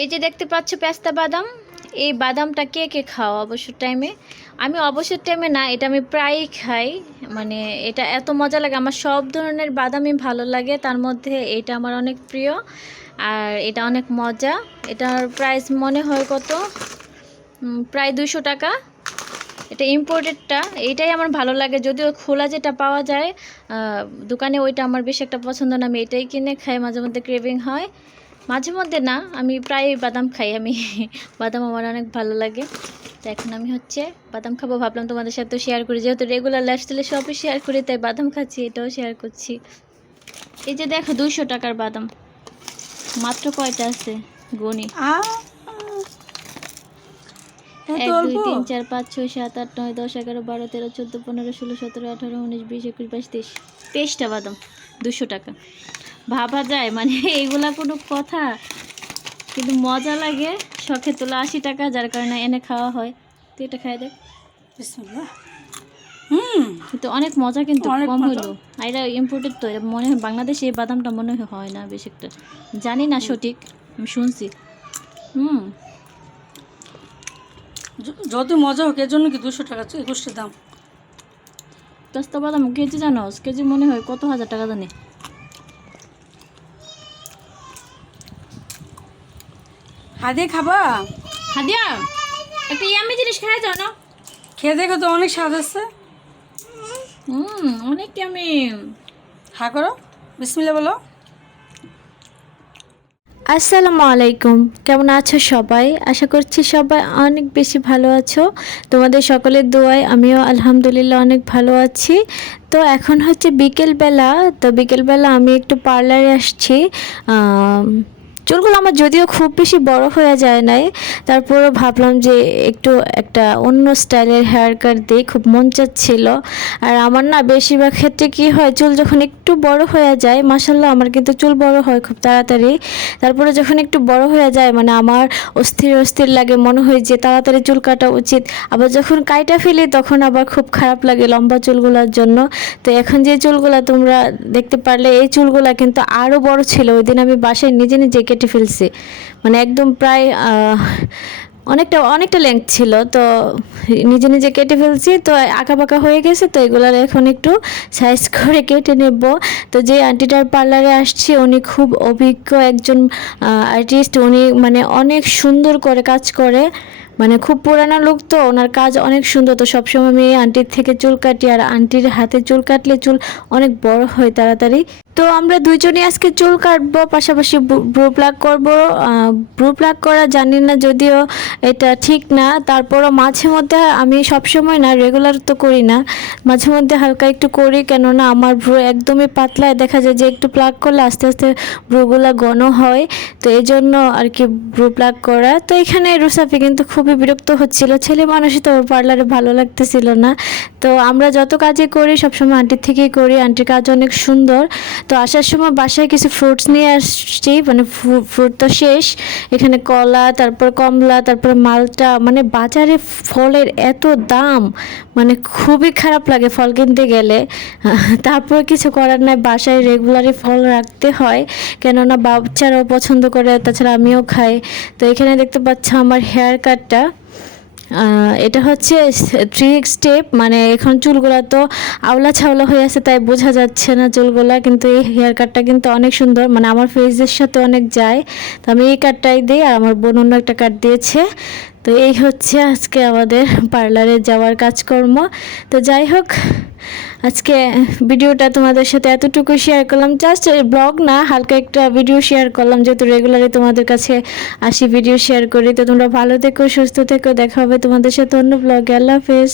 এই যে দেখতে পাচ্ছ পেস্তা বাদাম, এই বাদামটা কে কে খাও অবসর টাইমে আমি অবসর টাইমে না, এটা আমি প্রায়ই খাই। মানে এটা এত মজা লাগে, আমার সব ধরনের বাদামই ভালো লাগে, তার মধ্যে এটা আমার অনেক প্রিয়, আর এটা অনেক মজা। এটার প্রাইস মনে হয় কত? প্রায় দুশো টাকা। এটা ইম্পোর্টেডটা এইটাই আমার ভালো লাগে। যদিও খোলা যেটা পাওয়া যায় দোকানে ওইটা আমার বেশি একটা পছন্দ না, আমি এটাই কিনে খাই, মাঝে মধ্যে ক্রেভিং হয়। মাঝে মধ্যে না আমি প্রায় বাদাম খাই আমি বাদাম আমার অনেক ভালো লাগে। তো এখন আমি হচ্ছে বাদাম খাব ভাবলাম তোমাদের সাথে শেয়ার করি। যেহেতু রেগুলার লাইফস্টাইলে সবই শেয়ার করি তাই বাদাম খাচ্ছি এটাও শেয়ার করছি। এই যে দেখো দুইশো টাকার বাদাম। মাত্র কয়টা আছে গণি? এক দুই তিন চার পাঁচ ছয় সাত আট নয় দশ এগারো বারো তেরো চোদ্দ পনেরো ষোলো সতেরো আঠারো উনিশ বিশ একুশ বাইশ তেইশ। তেইশটা বাদাম দুশো টাকা। ভাবা যায় মানে এইগুলা কোনো কথা। কিন্তু মজা লাগে শখে তোলা আশি টাকা যার কারণে এনে খাওয়া হয়। তুই এটা খাই দেখ হুম। কিন্তু অনেক মজা কিন্তু কম। হলো। আর এটা ইম্পোর্টেড তো এটা মনে হয় বাংলাদেশে এই বাদামটা মনে হয় হয় না বেশ একটা। জানি না সঠিক আমি শুনছি। হুম। যত মজা হোক এর জন্য কি দুশো টাকা একুশটা দাম? দশটা বাদাম কেজি জানোস কেজি মনে হয় কত হাজার টাকা জানি। হাতে খাবা? হাদিয়া? একটা ইয়ামি জিনিস খাই যাও না। খেয়ে দেখো তো অনেক স্বাদ আছে। হুম অনেক ইয়ামি। হা করো বিসমিল্লাহ বলো। আসসালামু আলাইকুম কেমন আছো সবাই? আশা করছি সবাই অনেক বেশি ভালো আছো। তোমাদের সকলের দোয়ায় আমিও আলহামদুলিল্লাহ অনেক ভালো আছি। তো এখন হচ্ছে বিকেলবেলা তো বিকেলবেলা আমি একটু পার্লারে আসছি। চুলগুলো আমার যদিও খুব বেশি বড় হয়ে যায় নাই, তারপরও ভাবলাম যে একটু একটা অন্য স্টাইলের হেয়ার কাট দিই, খুব মন চাচ্ছিল। আর আমার না বেশিরভাগ ক্ষেত্রে কি হয়, চুল যখন একটু বড় হয়ে যায় মাসাল্লাহ আমার কিন্তু চুল বড় হয় খুব তাড়াতাড়ি। তারপরে যখন একটু বড় হয়ে যায় মানে আমার অস্থির অস্থির লাগে, মনে হয় যে তাড়াতাড়ি চুল কাটা উচিত। আবার যখন কাইটা ফেলি, তখন আবার খুব খারাপ লাগে লম্বা চুলগুলোর জন্য। তো এখন যে চুলগুলো তোমরা দেখতে পারলে, এই চুলগুলো কিন্তু আরও বড় ছিল। ওই দিন আমি বাসায় নিজে নিজে কেটে ফেলছি। মানে একদম প্রায় অনেকটা অনেকটা লেন্থ ছিল। তো নিজে নিজে কেটে ফেলছি, তো আঁকা পাকা হয়ে গেছে, তো এগুলার এখন একটু সাইজ করে কেটে নেব। তো যে আন্টিটার পার্লারে আসছি, উনি খুব অভিজ্ঞ একজন আর্টিস্ট উনি মানে অনেক সুন্দর করে কাজ করে। মানে খুব পুরানো লোক তো, ওনার কাজ অনেক সুন্দর তো। সবসময় আমি এই আন্টির থেকে চুল কাটি আর আন্টির হাতে চুল কাটলে চুল অনেক বড় হয় তাড়াতাড়ি। তো আমরা দুইজনই আজকে চুল কাটবো, পাশাপাশি ব্রু প্লাগ করব। ব্রু প্লাগ করা জানি না যদিও এটা ঠিক না। তারপরও মাঝে মধ্যে আমি সবসময় না রেগুলার তো করি না। মাঝে মধ্যে হালকা একটু করি, কেননা আমার ভ্রু একদমই পাতলায়। দেখা যায় যে একটু প্লাগ করলে আস্তে আস্তে ভ্রুগুলা ঘন হয়। তো এই জন্য আর কি ব্রু প্লাগ করা। তো এখানে রুসাফি কিন্তু খুবই বিরক্ত হচ্ছিল। ছেলে মানুষই তো ওর পার্লারে ভালো লাগতেছিল না। তো আমরা যত কাজই করি, সবসময় আন্টির থেকেই করি। আন্টির কাজ অনেক সুন্দর। তো আসার সময় বাসায় কিছু ফ্রুটস নিয়ে আসছি মানে ফ্রুট তো শেষ। এখানে কলা, তারপর কমলা, তারপর মালটা মানে বাজারে ফলের এত দাম মানে খুবই খারাপ লাগে ফল কিনতে গেলে। তারপর কিছু করার নাই, বাসায় রেগুলারই ফল রাখতে হয়। কেননা বাচ্চারাও পছন্দ করে, তাছাড়া আমিও খাই। তো এখানে দেখতে পাচ্ছ আমার হেয়ার কাটটা এটা হচ্ছে থ্রি স্টেপ মানে এখন চুলগুলা তো আওলা ছাওলা হয়ে আছে, তাই বোঝা যাচ্ছে না চুলগুলা, কিন্তু এই হেয়ার কাটটা কিন্তু অনেক সুন্দর। মানে আমার ফেসের সাথে অনেক যায়। তো আমি এই কাটটাই দিই আর আমার বোন অন্য একটা কাট দিয়েছে। তো এই হচ্ছে আজকে আমাদের পার্লারে যাওয়ার কাজকর্ম। তো যাই হোক আজকে ভিডিওটা তোমাদের সাথে এতটুকু শেয়ার করলাম। জাস্ট ব্লগ না, হালকা একটা ভিডিও শেয়ার করলাম, যেহেতু রেগুলারই তোমাদের কাছে আসি ভিডিও শেয়ার করি। তো তোমরা ভালো থেকো, সুস্থ থেকো, দেখা হবে তোমাদের সাথে অন্য ব্লগে আল্লাহ হাফেজ।